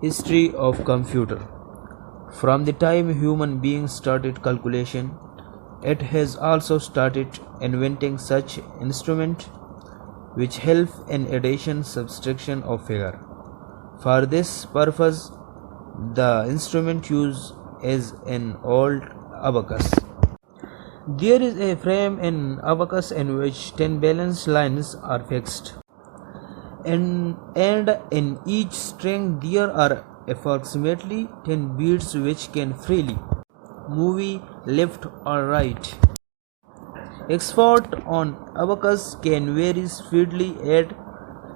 History of computer. From the time human beings started calculation, it has also started inventing such instruments which help in addition subtraction of figure. For this purpose, the instrument used is an old abacus. There is a frame in abacus in which 10 balanced lines are fixed. And in each string there are approximately 10 beads which can freely move left or right. Export on abacus can vary speedily, add,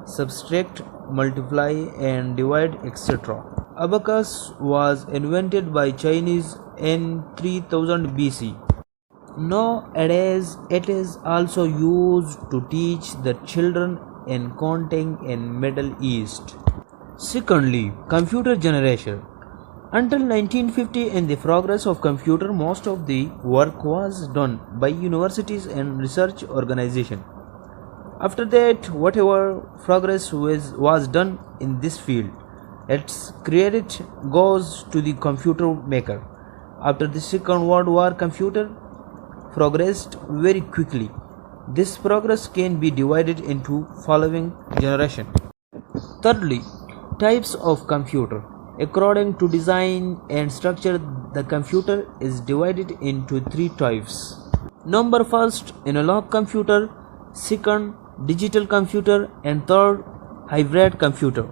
subtract, multiply and divide, etc. Abacus was invented by Chinese in 3000 BC. Nowadays, it is also used to teach the children in counting in Middle East. Secondly, computer generation. Until 1950, in the progress of computer, most of the work was done by universities and research organizations. After that, whatever progress was done in this field, its credit goes to the computer maker. After the Second World War, computer progressed very quickly. This progress can be divided into following generation. Thirdly, types of computer. According to design and structure, the computer is divided into three types. Number first, analog computer, second, digital computer, and third, hybrid computer.